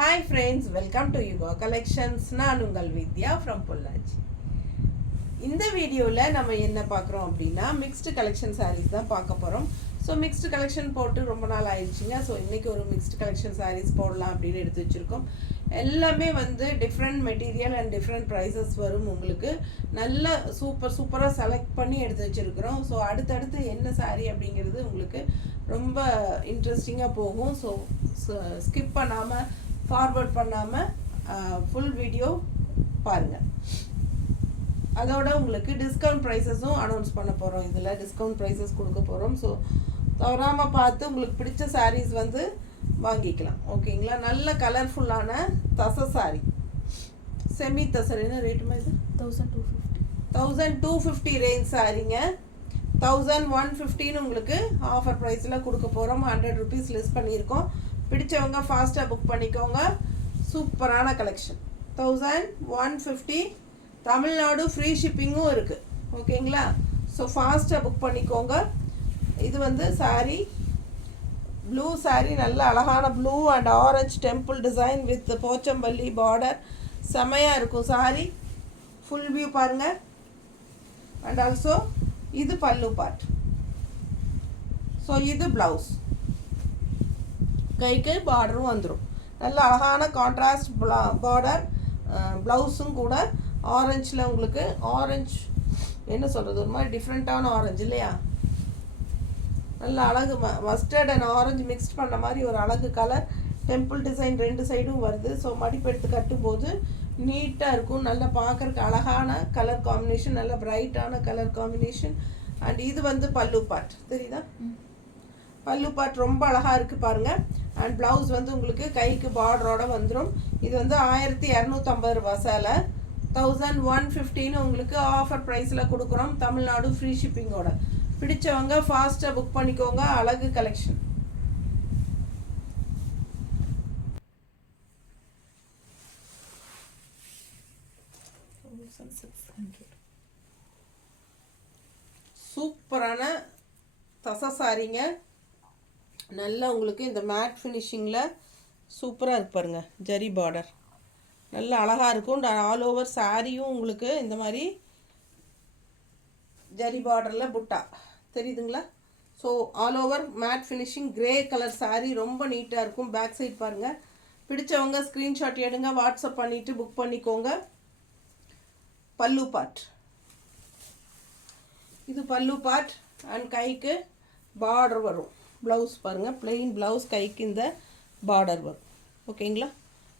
Hi friends, welcome to Yuga Collections. நான் உங்கள் வித்யா from Pollachi. இந்த வீடியோவில் நம்ம என்ன பார்க்குறோம் அப்படின்னா மிக்ஸ்டு கலெக்ஷன் சாரீஸ் தான் பார்க்க போகிறோம். ஸோ மிக்ஸ்டு கலெக்ஷன் போட்டு ரொம்ப நாள் ஆயிடுச்சுங்க. ஸோ இன்றைக்கி ஒரு மிக்ஸ்டு கலெக்ஷன் சாரீஸ் போடலாம் அப்படின்னு எடுத்து வச்சுருக்கோம். எல்லாமே வந்து different material and different prices வரும். உங்களுக்கு நல்ல சூப்பராக செலக்ட் பண்ணி எடுத்து வச்சுருக்குறோம். ஸோ அடுத்தடுத்து என்ன சாரீ அப்படிங்கிறது உங்களுக்கு ரொம்ப இன்ட்ரெஸ்டிங்காக போகும். ஸோ ஸ்கிப் பண்ணாமல் ஃபார்வர்ட் பண்ணாமல் ஃபுல் வீடியோ பாருங்கள். அதோட உங்களுக்கு டிஸ்கவுண்ட் ப்ரைஸஸும் அனௌன்ஸ் பண்ண போகிறோம். இதில் டிஸ்கவுண்ட் ப்ரைஸஸ் கொடுக்க போகிறோம். ஸோ தவறாமல் பார்த்து உங்களுக்கு பிடிச்ச சாரீஸ் வந்து வாங்கிக்கலாம். ஓகேங்களா? நல்ல கலர்ஃபுல்லான தசை சாரீ, செமி தசர். என்ன ரேட்டுமா இது? 1250 ரேஞ்ச் சாரீங்க. 1150 உங்களுக்கு ஆஃபர் ப்ரைஸில் கொடுக்க போகிறோம். 100 ருபீஸ் லெஸ் பண்ணியிருக்கோம். பிடிச்சவங்க ஃபாஸ்ட்டாக புக் பண்ணிக்கோங்க. சூப்பரான கலெக்ஷன். 1150 தமிழ்நாடு ஃப்ரீ ஷிப்பிங்கும் இருக்குது. ஓகேங்களா? ஸோ ஃபாஸ்ட்டாக புக் பண்ணிக்கோங்க. இது வந்து சாரீ ப்ளூ சாரீ, நல்ல அழகான blue and orange temple design with Pochampalli border. செமையாக இருக்கும் சாரீ. ஃபுல் வியூ பாருங்கள். அண்ட் ஆல்சோ இது பல்லு பார்ட். ஸோ இது ப்ளவுஸ், கைக்கு பார்டரும் வந்துடும். நல்ல அழகான கான்ட்ராஸ்ட் பார்டர். ப்ளவுஸும் கூட ஆரஞ்சில் உங்களுக்கு ஆரஞ்சு என்ன சொல்கிறது, ஒரு மாதிரி டிஃப்ரெண்ட்டான ஆரஞ்சு இல்லையா? நல்ல அழகு மஸ்டர்ட் அண்ட் ஆரஞ்சு மிக்ஸ்ட் பண்ண மாதிரி ஒரு அழகு கலர். டெம்பிள் டிசைன் ரெண்டு சைடும் வருது. ஸோ மடிப்பு எடுத்து கட்டும்போது நீட்டாக இருக்கும். நல்லா பார்க்குறக்கு அழகான கலர் காம்பினேஷன், நல்ல பிரைட்டான கலர் காம்பினேஷன். அண்ட் இது வந்து பல்லு பார்ட். தெரியுதா? பல்லு பார்ட் ரொம்ப அழகாக இருக்குது பாருங்கள். அண்ட் ப்ளவுஸ் வந்து உங்களுக்கு கைக்கு பார்டரோட வந்துடும். இது வந்து 1250 ரூபா சேலை. 1150 உங்களுக்கு ஆஃபர் ப்ரைஸில் கொடுக்குறோம். தமிழ்நாடு ஃப்ரீ ஷிப்பிங்கோட. பிடிச்சவங்க ஃபாஸ்ட்டாக புக் பண்ணிக்கோங்க. அழகு கலெக்ஷன். சூப்பரான தசை சாரீங்க. நல்லா உங்களுக்கு இந்த மேட் ஃபினிஷிங்கில் சூப்பராக இருக்கு பாருங்க. ஜரி பார்டர் நல்ல அழகாக இருக்கும். ஆல் ஓவர் சாரியும் உங்களுக்கு இந்த மாதிரி ஜரி பார்டரில் புட்டா தெரியுதுங்களா? So all over matte finishing grey colour sari ரொம்ப நீட்டாக இருக்கும். பேக் சைட் பாருங்கள். பிடிச்சவங்க ஸ்க்ரீன்ஷாட் எடுங்க, வாட்ஸ்அப் பண்ணிவிட்டு புக் பண்ணிக்கோங்க. பல்லு பார்ட், இது பல்லு பார்ட். அண்ட் கைக்கு பார்டர் வரும். ப்ளவுஸ் பாருங்கள், பிளெயின் ப்ளவுஸ், கைக்கு இந்த பார்டர் வரும். ஓகேங்களா?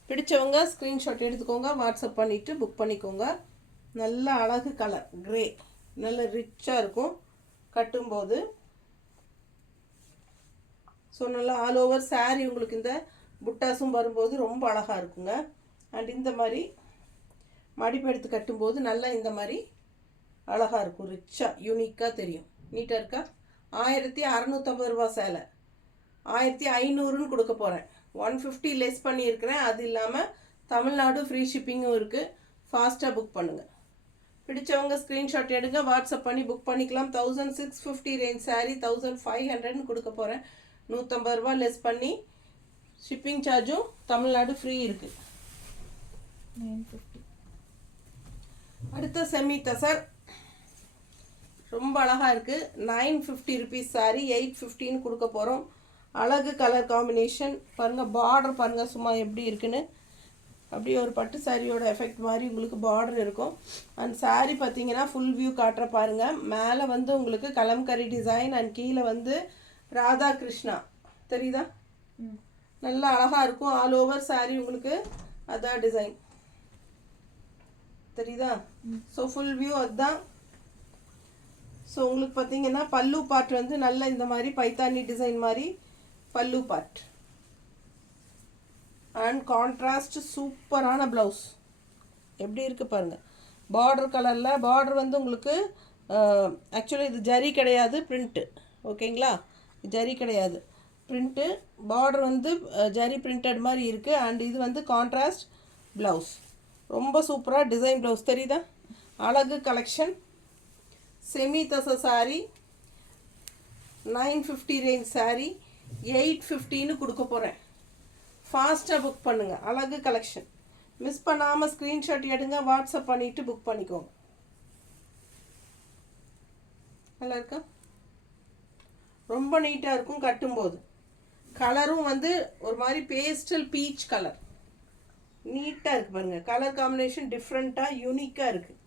பிடிச்சவங்க ஸ்க்ரீன்ஷாட் எடுத்துக்கோங்க, வாட்ஸ்அப் பண்ணிவிட்டு புக் பண்ணிக்கோங்க. நல்ல அழகு கலர் கிரே, நல்ல ரிச்சாக இருக்கும் கட்டும்போது. ஸோ நல்லா ஆல் ஓவர் சாரீ உங்களுக்கு இந்த புட்டாஸும் வரும்போது ரொம்ப அழகாக இருக்குங்க. அண்ட் இந்த மாதிரி மடிப்பு எடுத்து கட்டும்போது நல்லா இந்த மாதிரி அழகாக இருக்கும். ரிச்சாக யூனிக்காக தெரியும். நீட்டாக இருக்கா? 1650 ரூபா சேலை. 1500ன்னு கொடுக்க போகிறேன். 150 லெஸ் பண்ணியிருக்கிறேன். அது இல்லாமல் தமிழ்நாடு ஃப்ரீ ஷிப்பிங்கும் இருக்குது. ஃபாஸ்ட்டாக புக் பண்ணுங்கள். பிடிச்சவங்க ஸ்க்ரீன்ஷாட் எடுங்க, வாட்ஸ்அப் பண்ணி புக் பண்ணிக்கலாம். 1650 ரேஞ்ச் சாரீ 1500ன்னு கொடுக்க போகிறேன். 150 ரூபா லெஸ் பண்ணி. ஷிப்பிங் சார்ஜும் தமிழ்நாடு ஃப்ரீ இருக்குது. 950. அடுத்த செமி தசர் ரொம்ப அழகாக இருக்குது. 950 ருபீஸ் சாரீ 850ன்னு கொடுக்க போகிறோம். அழகு கலர் காம்பினேஷன் பாருங்கள். பார்டர் பாருங்கள் சும்மா எப்படி இருக்குன்னு. அப்படியே ஒரு பட்டு சாரியோட எஃபெக்ட் மாதிரி உங்களுக்கு பார்டர் இருக்கும். அண்ட் சாரீ பார்த்தீங்கன்னா ஃபுல் வியூ காட்டுற பாருங்கள். மேலே வந்து உங்களுக்கு கலம்கரி டிசைன் அண்ட் கீழே வந்து ராதா கிருஷ்ணா தெரியுதா? நல்லா அழகாக இருக்கும். ஆல் ஓவர் சாரீ உங்களுக்கு அதான் டிசைன் தெரியுதா? ஸோ ஃபுல் வியூ அதுதான். ஸோ உங்களுக்கு பார்த்தீங்கன்னா பல்லு பார்ட் வந்து நல்ல இந்த மாதிரி பைத்தானி டிசைன் மாதிரி பல்லு பார்ட். அண்ட் கான்ட்ராஸ்ட் சூப்பரான ப்ளவுஸ் எப்படி இருக்குது பாருங்கள். பார்டர் கலரில் பார்டர் வந்து உங்களுக்கு ஆக்சுவலி இது ஜரி கிடையாது, பிரிண்ட்டு. ஓகேங்களா? ஜரி கிடையாது, பிரிண்ட்டு. பார்டர் வந்து ஜரி பிரிண்டட் மாதிரி இருக்குது. அண்ட் இது வந்து கான்ட்ராஸ்ட் ப்ளவுஸ். ரொம்ப சூப்பராக டிசைன் ப்ளவுஸ் தெரியுதா? அழகு கலெக்ஷன். செமி தசை சாரீ 950 ரேஞ்ச் சாரீ 850ன்னு கொடுக்க போகிறேன். ஃபாஸ்ட்டாக புக் பண்ணுங்கள். அழகு கலெக்ஷன் மிஸ் பண்ணாமல் ஸ்க்ரீன்ஷாட் எடுங்க, வாட்ஸ்அப் பண்ணிவிட்டு புக் பண்ணிக்கோங்க. நல்லா இருக்கா? ரொம்ப நீட்டாக இருக்கும் கட்டும்போது. கலரும் வந்து ஒரு மாதிரி பேஸ்டல் பீச் கலர் நீட்டாக இருக்குது பாருங்கள். கலர் காம்பினேஷன் டிஃப்ரெண்ட்டாக யூனிக்காக இருக்குது.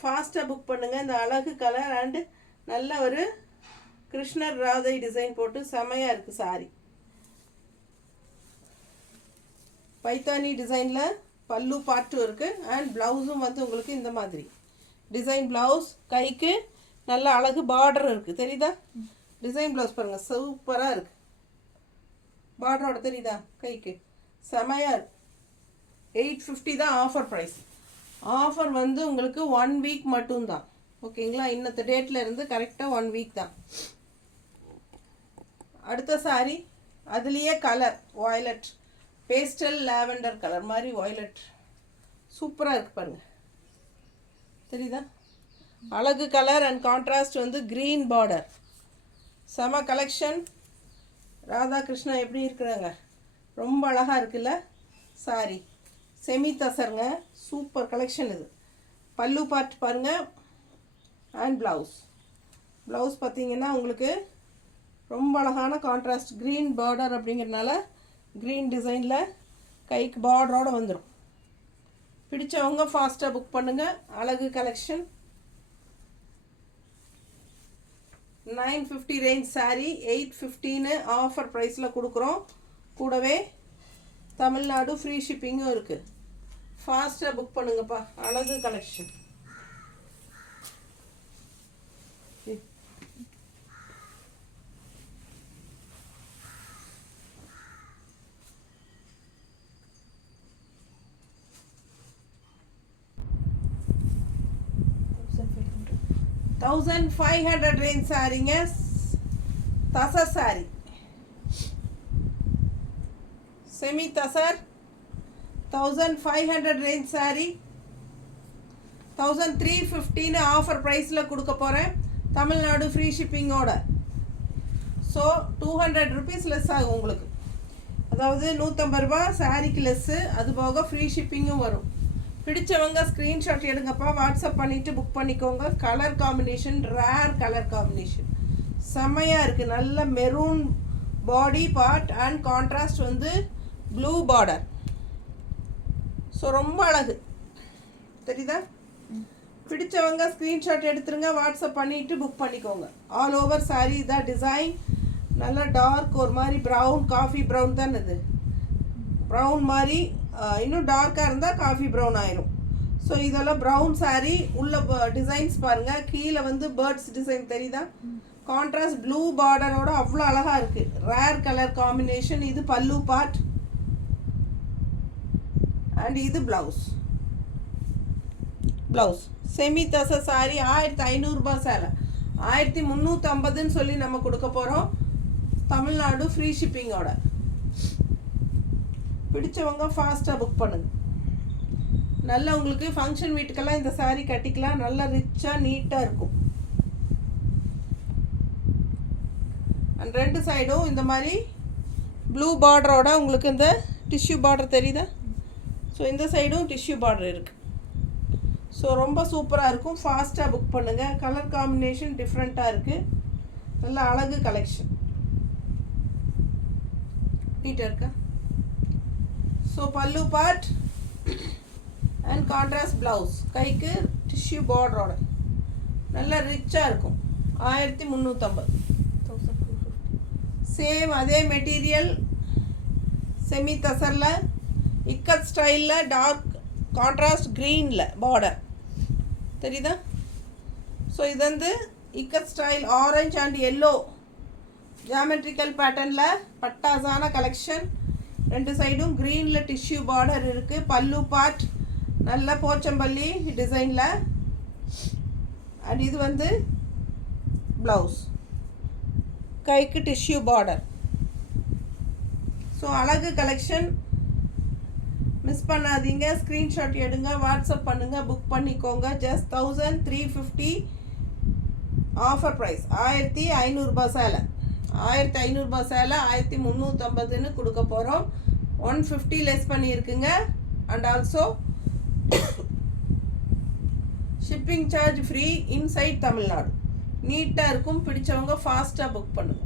ஃபாஸ்ட்டாக புக் பண்ணுங்கள். இந்த அழகு கலர் அண்டு நல்ல ஒரு கிருஷ்ணர் ராதை டிசைன் போட்டு செமையாக இருக்குது சாரி. பைத்தானி டிசைனில் பல்லு பார்ட்டும் இருக்குது அண்ட் ப்ளவுஸும் வந்து உங்களுக்கு இந்த மாதிரி டிசைன் ப்ளவுஸ். கைக்கு நல்ல அழகு பார்டர் இருக்குது, தெரியுதா? டிசைன் ப்ளவுஸ் பாருங்கள், சூப்பராக இருக்குது. பார்டரோட தெரியுதா? கைக்கு செமையாக இருக்குது. 850 தான் ஆஃபர் ப்ரைஸ். ஆஃபர் வந்து உங்களுக்கு 1 வீக் மட்டும்தான், ஓகேங்களா? இன்னத்த டேட்டில் இருந்து கரெக்டாக 1 வீக் தான். அடுத்த சாரி அதுலேயே colour violet, pastel lavender colour மாதிரி வாய்லட் சூப்பராக இருக்குது பாருங்கள், தெரியுதா? அழகு கலர் அண்ட் கான்ட்ராஸ்ட் வந்து க்ரீன் பார்டர். செம கலெக்ஷன். ராதாகிருஷ்ணா எப்படி இருக்கிறாங்க? ரொம்ப அழகாக இருக்குல்ல சாரி. செமி தசருங்க, சூப்பர் கலெக்ஷன் இது. பல்லு பார்ட் பாருங்கள் அண்ட் ப்ளவுஸ். ப்ளவுஸ் பார்த்தீங்கன்னா உங்களுக்கு ரொம்ப அழகான கான்ட்ராஸ்ட் க்ரீன் பார்டர் அப்படிங்கிறதுனால க்ரீன் டிசைனில் கைக்கு பார்டரோடு வந்துடும். பிடிச்சவங்க ஃபாஸ்ட்டாக புக் பண்ணுங்கள். அழகு கலெக்ஷன் 950 ரேஞ்ச் சாரீ 850ன்னு ஆஃபர் ப்ரைஸில் கொடுக்குறோம். கூடவே தமிழ்நாடு ஃப்ரீ ஷிப்பிங்கும் இருக்குது. ஃபாஸ்ட்டாக புக் பண்ணுங்கப்பா. அழகு கலெக்ஷன். $1500 ரேஞ்ச் சாரிங்க. தசர் சாரி, செமி தசர் 1500 ரேஞ்ச் சாரி 1350ன்னு ஆஃபர் ப்ரைஸில் கொடுக்க போகிறேன், தமிழ்நாடு ஃப்ரீ ஷிப்பிங்கோட. ஸோ 200 ருபீஸ் லெஸ் ஆகும் உங்களுக்கு. அதாவது 150 ரூபா சாரிக்கு லெஸ்ஸு, அது போக ஃப்ரீ ஷிப்பிங்கும் வரும். பிடிச்சவங்க ஸ்க்ரீன்ஷாட் எடுங்கப்பா, வாட்ஸ்அப் பண்ணிவிட்டு புக் பண்ணிக்கோங்க. Colour combination rare colour combination செம்மையாக இருக்குது. நல்ல maroon body part and contrast வந்து ப்ளூ பார்டர். ஸோ ரொம்ப அழகு, தெரியுதா? பிடிச்சவங்க ஸ்க்ரீன்ஷாட் எடுத்துருங்க, வாட்ஸ்அப் பண்ணிவிட்டு புக் பண்ணிக்கோங்க. ஆல் ஓவர் சாரீ இதான் டிசைன். நல்லா டார்க் ஒரு மாதிரி ப்ரௌன், காஃபி ப்ரௌன் தான் இது. ப்ரௌன் மாதிரி இன்னும் டார்க்காக இருந்தால் காஃபி ப்ரௌன் ஆயிரும். ஸோ இதெல்லாம் ப்ரௌன் சாரீ. உள்ள டிசைன்ஸ் பாருங்கள். கீழே வந்து பேர்ட்ஸ் டிசைன் தெரியுதா? கான்ட்ராஸ்ட் ப்ளூ பார்டரோட அவ்வளோ அழகாக இருக்குது. Rare colour combination. இது பல்லு பார்ட் அண்ட் இது ப்ளவுஸ். ப்ளவுஸ் செமி தச சாரி 1500 ரூபாய் சேலை 1350ன்னு சொல்லி நம்ம கொடுக்க போகிறோம், தமிழ்நாடு ஃப்ரீ ஷிப்பிங்கோட. பிடிச்சவங்க ஃபாஸ்ட்டாக புக் பண்ணுங்க. நல்லா உங்களுக்கு ஃபங்க்ஷன் வீட்டுக்கெல்லாம் இந்த சாரீ கட்டிக்கலாம். நல்லா ரிச்சாக நீட்டாக இருக்கும். அண்ட் ரெண்டு சைடும் இந்த மாதிரி ப்ளூ பார்டரோட உங்களுக்கு இந்த டிஷ்யூ பார்டர் தெரியுதா? ஸோ இந்த சைடும் டிஷ்யூ பார்டர் இருக்குது. ஸோ ரொம்ப சூப்பராக இருக்கும். ஃபாஸ்ட்டாக புக் பண்ணுங்கள். கலர் காம்பினேஷன் டிஃப்ரெண்ட்டாக இருக்குது. நல்ல அழகு கலெக்ஷன். நீட்டாக இருக்கா? ஸோ பல்லு பார்ட் அண்ட் கான்ட்ராஸ்ட் ப்ளவுஸ். கைக்கு டிஷ்யூ பார்டரோட நல்லா ரிச்சாக இருக்கும். 1350. சேம் அதே மெட்டீரியல் செமி தசரில் இக்கத் ஸ்டைலில் டார்க் கான்ட்ராஸ்ட் க்ரீனில் பார்டர் தெரியுதா? ஸோ இது வந்து ikat style orange and yellow geometrical பேட்டர்னில் பட்டாசான கலெக்ஷன். ரெண்டு சைடும் க்ரீனில் டிஷ்யூ பார்டர் இருக்குது. பல்லு பார்ட் நல்ல போச்சம்பள்ளி டிசைனில் அண்ட் இது வந்து ப்ளவுஸ். கைக்கு டிஷ்யூ பார்டர். ஸோ அழகு கலெக்ஷன் மிஸ் பண்ணாதீங்க. ஸ்க்ரீன்ஷாட் எடுங்க, வாட்ஸ்அப் பண்ணுங்கள், புக் பண்ணிக்கோங்க. Just 1350 offer price. 1500 ரூபாய் சேலை 1350ன்னு கொடுக்க போகிறோம். 150 லெஸ் பண்ணியிருக்குங்க. And also shipping charge free inside Tamil Nadu. நீட்டாக இருக்கும். பிடிச்சவங்க ஃபாஸ்ட்டாக புக் பண்ணுங்க.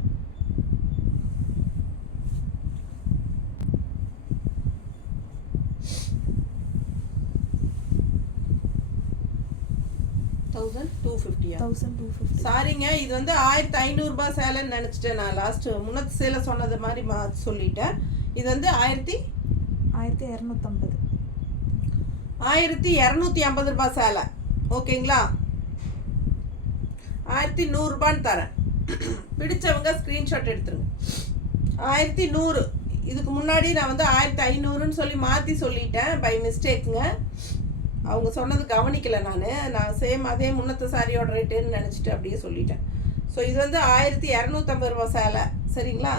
சாரிங்க, இது வந்து 1500 ரூபாய் சேலைன்னு நினச்சிட்டேன். நான் லாஸ்ட் முன்னத்து சேலை சொன்னது மாதிரி சொல்லிட்டேன். இது வந்து 1250 ரூபாய் சேலை. ஓகேங்களா? 1100 ரூபான்னு தரேன். பிடிச்சவங்க ஸ்க்ரீன்ஷாட் எடுத்துருங்க. 1100. இதுக்கு முன்னாடி நான் வந்து 1500ன்னு சொல்லி மாற்றி சொல்லிட்டேன் பை மிஸ்டேக்குங்க. அவங்க சொன்னது கவனிக்கலை. நான் சேம் அதே முன்னத்து சாரியோட ரேட்டுன்னு நினச்சிட்டு அப்படியே சொல்லிட்டேன். ஸோ இது வந்து 1250 ரூபா சேலை. சரிங்களா?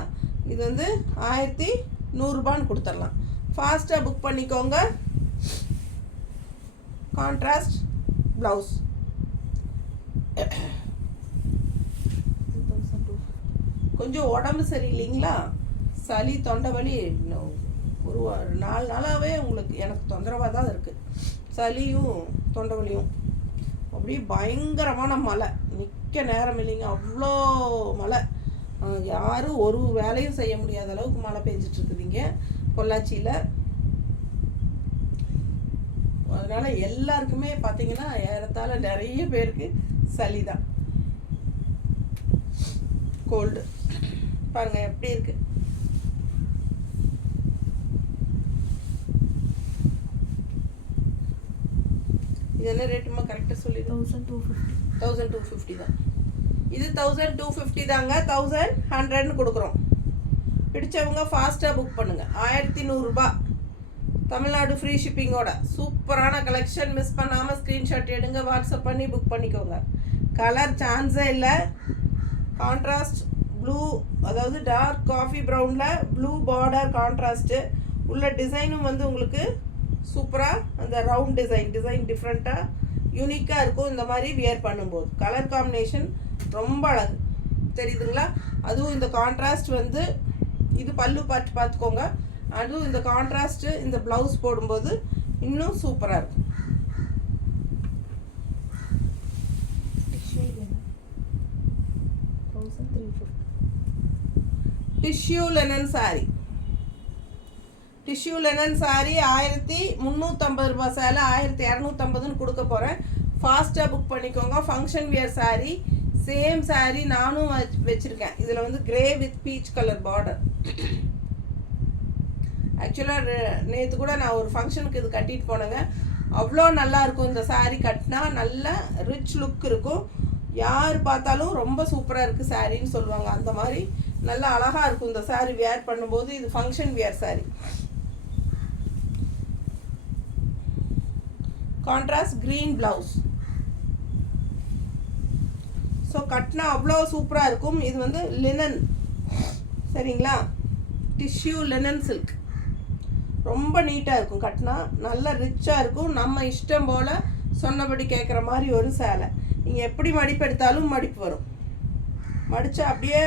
இது வந்து 1100 ரூபான்னு கொடுத்துடலாம். ஃபாஸ்ட்டாக புக் பண்ணிக்கோங்க. Contrast blouse. கொஞ்சம் உடம்பு சரியில்லைங்களா? சளி, தொண்டை வலி ஒரு 4 நாளாகவே எனக்கு தொந்தரவாக தான் இருக்குது. சளியும் தொண்டை வலியும். அப்படியே பயங்கரமான மழை. நிற்க நேரம் இல்லைங்க, அவ்வளோ மழை. யாரும் ஒரு வேலையும் செய்ய முடியாத அளவுக்கு மழை பெஞ்சிட்ருக்குதுங்க பொள்ளாச்சியில். அதனால் எல்லாருக்குமே பார்த்திங்கன்னா ஏறத்தாழ நிறைய பேருக்கு சளி தான், கோல்டு. பாருங்கள் எப்படி இருக்குது. இது என்ன ரேட்டுமா கரெக்டாக சொல்லி? 1250 தான். இது 1250 தாங்க. 1100ன்னு கொடுக்குறோம். பிடிச்சவங்க ஃபாஸ்ட்டாக புக் பண்ணுங்கள். 1100 ரூபாய். தமிழ்நாடு ஃப்ரீ ஷிப்பிங்கோட சூப்பரான கலெக்ஷன். மிஸ் பண்ணாமல் ஸ்க்ரீன்ஷாட் எடுங்க, வாட்ஸ்அப் பண்ணி புக் பண்ணிக்கோங்க. கலர் சான்ஸே இல்லை. கான்ட்ராஸ்ட் ப்ளூ, அதாவது டார்க் காஃபி ப்ரௌனில் ப்ளூ பார்டர் கான்ட்ராஸ்ட்டு உள்ள டிசைனும் வந்து உங்களுக்கு சூப்பராக அந்த ரவுண்ட் டிசைன் டிஃப்ரெண்ட்டாக யூனிக்காக இருக்கும். இந்த மாதிரி வியர் பண்ணும்போது கலர் காம்பினேஷன் ரொம்ப அழகு தெரியுதுங்களா? அதுவும் இந்த கான்ட்ராஸ்ட் வந்து இது பல்லு பார்த்துக்கோங்க. அதுவும் இந்த கான்ட்ராஸ்ட்டு இந்த ப்ளவுஸ் போடும்போது இன்னும் சூப்பராக இருக்கும். Tissue linen sorry. Tissue linen sorry 1350 ரூபாய் சேலை 1250ன்னு கொடுக்க போகிறேன். ஃபாஸ்ட்டாக புக் பண்ணிக்கோங்க. Function wear sorry. Same sorry நானும் வச்சுருக்கேன். இதில் வந்து grey with peach colour border. ஆக்சுவலாக நேற்று கூட நான் ஒரு ஃபங்க்ஷனுக்கு இது கட்டிட்டு போனேங்க. அவ்வளோ நல்லாயிருக்கும். இந்த சாரீ கட்டினா நல்ல ரிச் லுக் இருக்கும். யார் பார்த்தாலும் ரொம்ப சூப்பராக இருக்குது சாரின்னு சொல்லுவாங்க. அந்த மாதிரி நல்லா அழகாக இருக்கும் இந்த சாரீ வியர் பண்ணும்போது. இது function wear sari. Contrast green blouse. So கட்டினா அவ்வளோ சூப்பராக இருக்கும். இது வந்து லினன், சரிங்களா? Tissue linen silk. ரொம்ப நீட்டாக இருக்கும். கட்டினா நல்லா ரிச்சாக இருக்கும். நம்ம இஷ்டம் போல் சொன்னபடி கேட்குற மாதிரி ஒரு சேலை. நீங்கள் எப்படி மடிப்பு எடுத்தாலும் மடிப்பு வரும். மடித்தா அப்படியே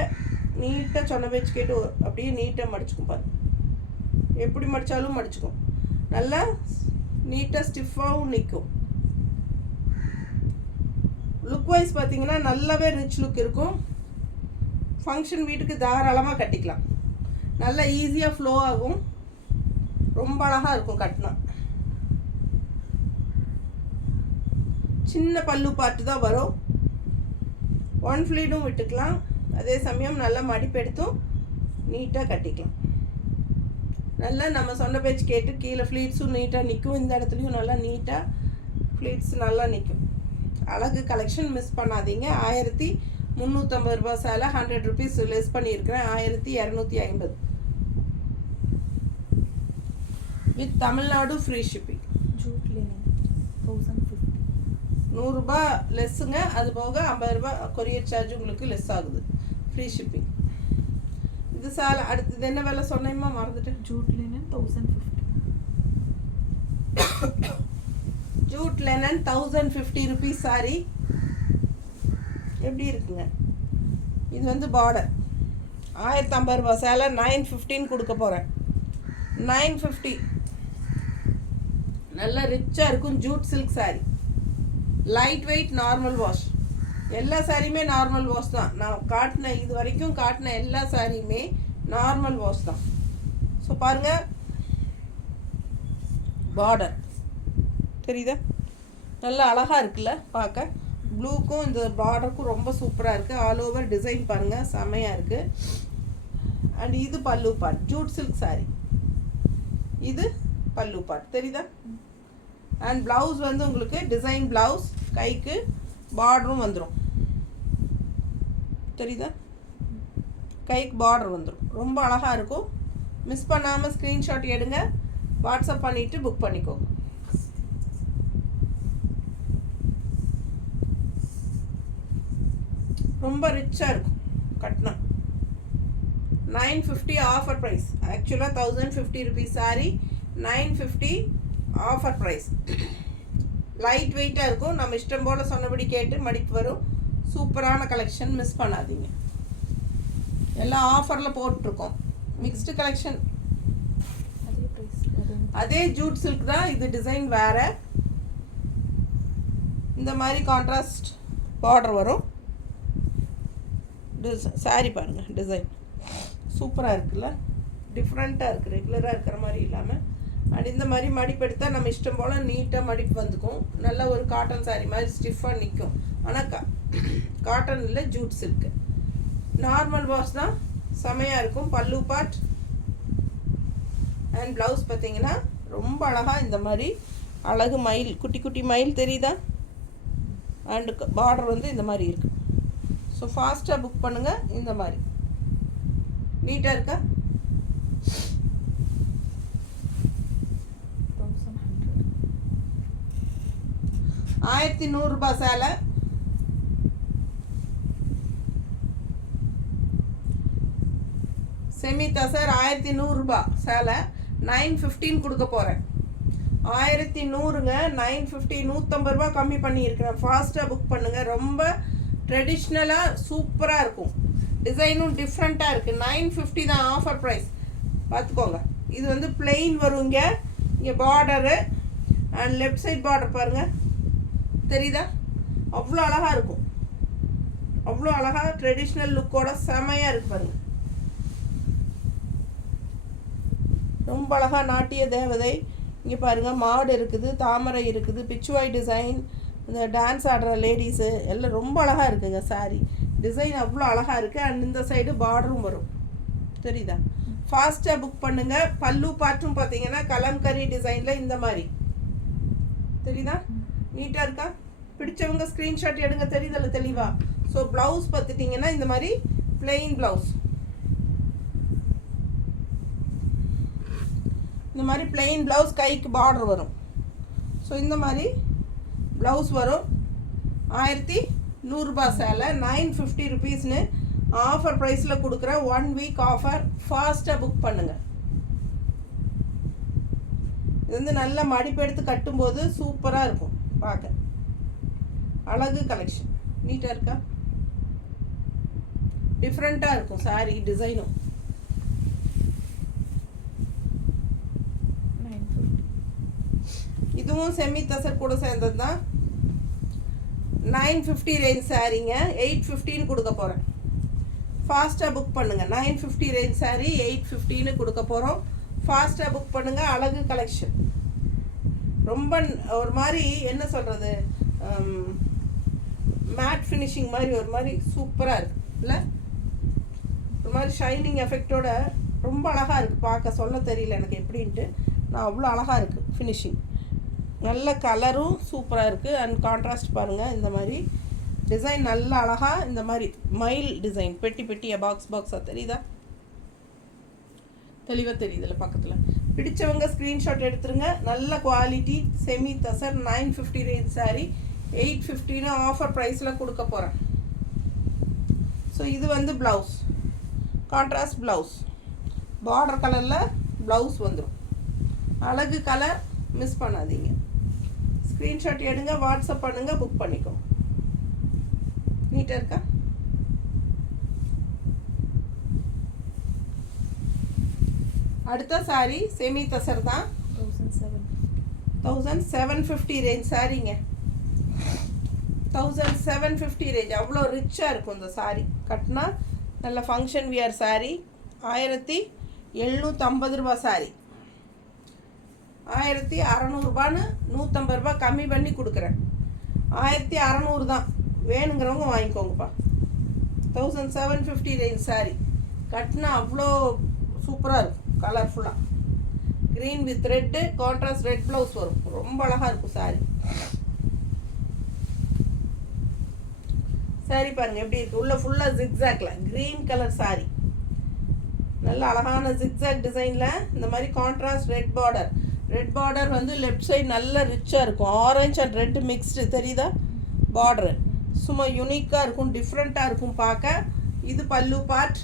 நீட்டாக சொன்ன பேச்சு கேட்டு அப்படியே நீட்டாக மடிச்சுக்கும். பாரு, எப்படி மடித்தாலும் மடிச்சுக்கும். நல்லா நீட்டாக ஸ்டிஃபாகவும் நிற்கும். லுக் வைஸ் பார்த்தீங்கன்னா நல்லாவே ரிச் லுக் இருக்கும். ஃபங்க்ஷன் வீட்டுக்கு தாராளமாக கட்டிக்கலாம். நல்லா ஈஸியாக ஃப்ளோ ஆகும். ரொம்ப அழகாக இருக்கும் கட்டினா. சின்ன பல்லு பாட்டு தான் வரும். ஒன் ஃப்ளீடும் விட்டுக்கலாம். அதே சமயம் நல்லா மடிப்பெடுத்தும் நீட்டாக கட்டிக்கலாம். நல்லா நம்ம சொன்ன பேச்சு கேட்டு கீழே ஃப்ளீட்ஸும் நீட்டாக நிற்கும். இந்த இடத்துலையும் நல்லா நீட்டாக ஃப்ளீட்ஸ் நல்லா நிற்கும். அழகு கலெக்ஷன் மிஸ் பண்ணாதீங்க. 1350 ரூபாய் சேலை 100 ருபீஸ் லெஸ் பண்ணியிருக்கிறேன். 1250 with Tamil Nadu free shipping. Jude linen 1050. 100 ரூபாய் லெஸ்ஸுங்க. அது போக 50 ரூபாய் கொரியர் சார்ஜ் உங்களுக்கு லெஸ் ஆகுது. Free shipping. இது சேலை. அடுத்தது என்ன விலை சொன்னேம்மா மறந்துட்டு? Jude linen 1050. Jude linen 1050 rupees sorry. எப்படி இருக்குங்க? இது வந்து பார்டர். 1050 ரூபாய் சேலை 915 கொடுக்க போகிறேன். 950. நல்லா ரிச்சாக இருக்கும் Jude silk saree. Light weight normal wash. எல்லா சாரியுமே நார்மல் வாஷ் தான். நான் காட்டின இது வரைக்கும் காட்டின எல்லா சாரியுமே நார்மல் வாஷ் தான். ஸோ பாருங்கள், பார்டர் தெரியுதா, நல்லா அழகாக இருக்குல்ல பார்க்க. ப்ளூக்கும் இந்த பார்டருக்கும் ரொம்ப சூப்பராக இருக்குது. ஆல் ஓவர் டிசைன் பாருங்கள், செம்மையாக இருக்குது. அண்ட் இது பல்லு பார்ட், ஜூட் சில்க் saree. இது பல்லு பார்ட் தெரியுதா. அண்ட் ப்ளவுஸ் வந்து உங்களுக்கு டிசைன் ப்ளவுஸ், கைக்கு பார்டரும் வந்துடும் தெரியுதா, கைக்கு பார்டர் வந்துடும். ரொம்ப அழகாக இருக்கும். மிஸ் பண்ணாமல் ஸ்க்ரீன்ஷாட் எடுங்க, வாட்ஸ்அப் பண்ணிவிட்டு புக் பண்ணிக்கோங்க. ரொம்ப ரிச்சாக இருக்கும் கட்டினா. 950 ஆஃபர் ப்ரைஸ். ஆக்சுவலாக 1050 rupees saree, 950 offer price. Light வெயிட்டாக இருக்கும். நம்ம இஷ்டம் போல் சொன்னபடி கேட்டு மடிப்பு வரும். சூப்பரான கலெக்ஷன், மிஸ் பண்ணாதீங்க. எல்லாம் ஆஃபரில் போட்டிருக்கோம். மிக்ஸ்டு கலெக்ஷன், அதே ஜூட் சில்க் தான். இது டிசைன் வேறு. இந்த மாதிரி கான்ட்ராஸ்ட் பார்டர் வரும். saree பாருங்கள், டிசைன் சூப்பராக இருக்குல்ல, டிஃப்ரெண்ட்டாக இருக்குது, ரெகுலராக இருக்கிற மாதிரி இல்லாமல். அண்ட் இந்த மாதிரி மடிப்பு எடுத்தால் நம்ம இஷ்டம் போல் நீட்டாக மடிப்பு வந்துக்கும். நல்ல ஒரு காட்டன் saree மாதிரி ஸ்டிஃபாக நிற்கும். ஆனால் காட்டன் இல்லை, ஜூட் சில்க்கு. நார்மல் வாஷ் தான், செமையாக இருக்கும். பல்லு பார்ட் அண்ட் ப்ளவுஸ் பார்த்தீங்கன்னா ரொம்ப அழகாக இந்த மாதிரி அழகு மயில், குட்டி குட்டி மயில் தெரியுதா. அண்டு பார்டர் வந்து இந்த மாதிரி இருக்குது. ஸோ ஃபாஸ்ட்டாக புக் பண்ணுங்கள். இந்த மாதிரி நீட்டாக இருக்கா. 1100 ரூபாய் சேலை. செமி தசர் 1100 ரூபாய் சேலை 915 கொடுக்க போகிறேன். 1100ங்க, 950, 150 ரூபா கம்மி பண்ணியிருக்கிறேன். ஃபாஸ்ட்டாக புக் பண்ணுங்கள். ரொம்ப ட்ரெடிஷ்னலாக சூப்பராக இருக்கும். டிசைனும் டிஃப்ரெண்ட்டாக இருக்குது. 950 தான் ஆஃபர் ப்ரைஸ், பார்த்துக்கோங்க. இது வந்து பிளெயின் வருங்க. இங்கே border and left side border பாருங்கள், தெரியுதா. அவ்வளோ அழகாக இருக்கும். அவ்வளோ அழகாக ட்ரெடிஷ்னல் லுக்கோட செமையாக இருக்கு பாருங்கள். ரொம்ப அழகாக நாட்டிய தேவதை. இங்கே பாருங்கள், மாடு இருக்குது, தாமரை இருக்குது, பிச்சுவாய் டிசைன், இந்த டான்ஸ் ஆடுற லேடிஸு எல்லாம் ரொம்ப அழகாக இருக்குங்க. saree டிசைன் அவ்வளோ அழகாக இருக்குது. அண்ட் இந்த சைடு பார்டரும் வரும், தெரியுதா. ஃபாஸ்ட்டாக புக் பண்ணுங்கள். பல்லு பார்ட்டும் பார்த்தீங்கன்னா கலம்கரி டிசைனில் இந்த மாதிரி தெரியுதா, நீட்டாக இருக்கா. பிடிச்சவங்க ஸ்க்ரீன்ஷாட் எடுங்க, தெரியுதல்ல தெளிவாக. ஸோ ப்ளவுஸ் பார்த்துட்டிங்கன்னா இந்த மாதிரி பிளெயின் ப்ளவுஸ், இந்த மாதிரி பிளெயின் ப்ளவுஸ், கைக்கு பார்டர் வரும். ஸோ இந்த மாதிரி ப்ளவுஸ் வரும். 1100 ரூபாய் சேலை 950 ருபீஸ்னு ஆஃபர் ப்ரைஸில் கொடுக்குற 1 வீக் ஆஃபர். ஃபாஸ்ட்டாக புக் பண்ணுங்கள். இது வந்து நல்ல மடிப்பு எடுத்து கட்டும்போது சூப்பராக இருக்கும் பார்க்க. அழகு கலெக்ஷன், நீட்டாக இருக்கா, டிஃப்ரெண்ட்டாக இருக்கும் saree டிசைனும். 950. இதுவும் செமி தசர் கூட சேர்ந்தது தான். 950 ரேஞ்ச் சாரீங்க, 815 கொடுக்க போகிறேன். ஃபாஸ்ட்டாக புக் பண்ணுங்கள். 950 ரேஞ்ச் saree 815 கொடுக்க போகிறோம். ஃபாஸ்ட்டாக புக் பண்ணுங்கள். அழகு கலெக்ஷன், ரொம்ப ஒரு மாதிரி என்ன சொல்கிறது, மேட் ஃபினிஷிங் மாதிரி ஒரு மாதிரி சூப்பராக இருக்குது இல்லை, ஒரு மாதிரி ஷைனிங் எஃபெக்டோட ரொம்ப அழகாக இருக்குது பார்க்க. சொல்ல தெரியல எனக்கு எப்படின்ட்டு. நான் அவ்வளோ அழகாக இருக்குது ஃபினிஷிங். நல்ல கலரும் சூப்பராக இருக்குது. அண்ட் கான்ட்ராஸ்ட் பாருங்கள், இந்த மாதிரி டிசைன் நல்ல அழகாக இந்த மாதிரி மயில் டிசைன், பெட்டி பெட்டியாக பாக்ஸாக தெரியுதா, தெளிவாக தெரியுதுல்ல பக்கத்தில். பிடிச்சவங்க ஸ்க்ரீன்ஷாட் எடுத்துருங்க. நல்ல quality semi tussar 950 range saree 815 offer ப்ரைஸில் கொடுக்க போகிறேன். ஸோ இது வந்து ப்ளவுஸ், கான்ட்ராஸ்ட் ப்ளவுஸ், பார்டர் கலரில் ப்ளவுஸ் வந்துடும். அழகு கலர், மிஸ் பண்ணாதீங்க. ஸ்க்ரீன்ஷாட் எடுங்க, வாட்ஸ்அப் பண்ணுங்கள், புக் பண்ணிக்கோ. நீட்டாக இருக்கா. அடுத்த சாரி செமி தசர் தான். 1750 ரேஞ்ச் சாரிங்க. 1750 ரேஞ்ச். அவ்வளோ ரிச்சாக இருக்கும் இந்த சாரி. கட்டினா நல்ல ஃபங்க்ஷன் வியர் சாரி. 1750 ரூபா சாரி. 1600 150 கம்மி பண்ணி கொடுக்குறேன். 1600 தான். வேணுங்கிறவங்க வாங்கிக்கோங்கப்பா. 1750 ரேஞ்ச் சாரி. கட்டினா அவ்வளோ சூப்பராக இருக்கும். கலர்ஃபுல்லாக green with red contrast red blouse வரும். ரொம்ப அழகாக இருக்கும் சாரி. சாரி பாருங்கள் எப்படி இருக்குது. உள்ள ஃபுல்லாக ஜிக்ஸாக்ல க்ரீன் கலர் சாரி. நல்ல அழகான ஜிக்ஸாக் டிசைனில் இந்த மாதிரி contrast red border. Red border வந்து லெஃப்ட் சைடு நல்ல ரிச்சாக இருக்கும். ஆரஞ்ச் அண்ட் ரெட் மிக்ஸ்டு தெரியுதா பார்டரு. சும்மா யூனிக்காக இருக்கும், டிஃப்ரெண்ட்டாக இருக்கும் பார்க்க. இது பல்லு பார்ட்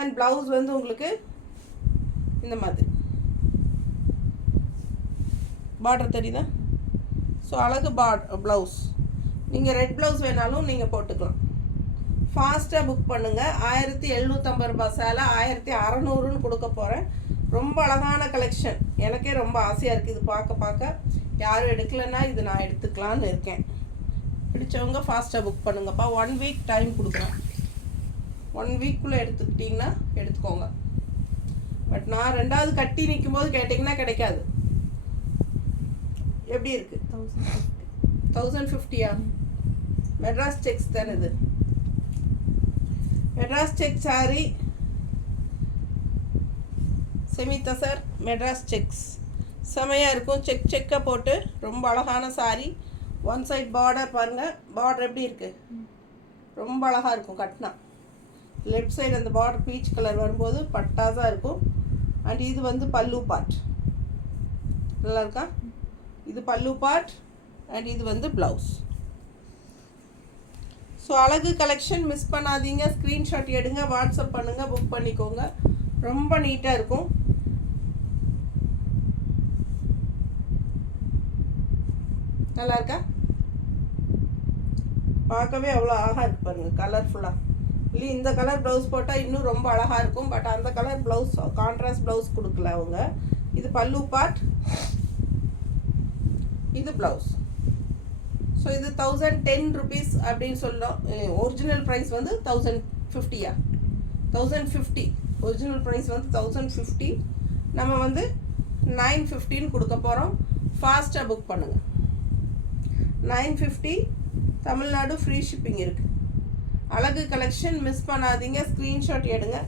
அண்ட் ப்ளவுஸ் வந்து உங்களுக்கு இந்த மாதிரி பார்டர் தெரியுதா. ஸோ அழகு ப்ளவுஸ். நீங்கள் ரெட் ப்ளவுஸ் வேணாலும் நீங்கள் போட்டுக்கலாம். ஃபாஸ்ட்டாக புக் பண்ணுங்கள். 1750 ரூபா சேலை 1600ன்னு கொடுக்க போகிறேன். ரொம்ப அழகான கலெக்ஷன். எனக்கே ரொம்ப ஆசையாக இருக்குது இது பார்க்க. யாரும் எடுக்கலைன்னா இது நான் எடுத்துக்கலான்னு இருக்கேன். பிடிச்சவங்க ஃபாஸ்ட்டாக புக் பண்ணுங்கப்பா. 1 வீக் டைம் கொடுக்குறேன். 1 வீக்குள்ளே எடுத்துக்கிட்டிங்கன்னா எடுத்துக்கோங்க. பட் நான் 2வது கட்டி நிற்கும் போது கேட்டிங்கன்னா கிடைக்காது. எப்படி இருக்குது? 1050யா? மெட்ராஸ் செக்ஸ் தானே இது. Madras check sorry semi tussar Madras sex செமையாக இருக்கும். செக்காக போட்டு ரொம்ப அழகான சாரி. ஒன் சைட் பார்டர் பாருங்கள். பார்டர் எப்படி இருக்குது? ரொம்ப அழகாக இருக்கும் கட்டினா. லெஃப்ட் சைடு அந்த பார்டர் பீச் கலர் வரும்போது பட்டாஸாக இருக்கும். அண்ட் இது வந்து பல்லு பார்ட். நல்லா இருக்கா? இது பல்லு பார்ட் அண்ட் இது வந்து ப்ளவுஸ். ஸோ அழகு கலெக்ஷன் மிஸ் பண்ணாதீங்க. ஸ்க்ரீன்ஷாட் எடுங்க, வாட்ஸ்அப் பண்ணுங்கள், புக் பண்ணிக்கோங்க. ரொம்ப நீட்டாக இருக்கும். நல்லா இருக்கா? பார்க்கவே அவ்வளோ அழகாக இருக்கு பாருங்கள். கலர்ஃபுல்லாக இல்லை இந்த கலர் ப்ளவுஸ் போட்டால் இன்னும் ரொம்ப அழகாக இருக்கும். பட் அந்த கலர் ப்ளவுஸ் கான்ட்ராஸ்ட் ப்ளவுஸ் கொடுக்கல அவங்க. இது பல்லு பார்ட், இது ப்ளவுஸ். ஸோ இது 1010 ருபீஸ் அப்படின்னு சொல்லலாம். ஒரிஜினல் ப்ரைஸ் வந்து 1050யா? 1050. ஒரிஜினல் ப்ரைஸ் வந்து 1050. நம்ம வந்து 950ன்னு கொடுக்க போகிறோம். ஃபாஸ்ட்டாக புக் பண்ணுங்கள். 950. தமிழ்நாடு ஃப்ரீ ஷிப்பிங் இருக்குது. அழகு கலெக்ஷன் மிஸ் பண்ணாதீங்க. ஸ்க்ரீன்ஷாட் எடுங்க,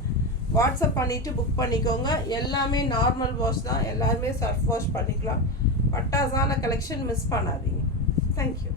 வாட்ஸ்அப் பண்ணிவிட்டு புக் பண்ணிக்கோங்க. எல்லாமே நார்மல் வாஷ் தான். எல்லாருமே சர்ஃப் வாஷ் பண்ணிக்கலாம். பட்டாசான கலெக்ஷன் மிஸ் பண்ணாதீங்க. தேங்க்யூ.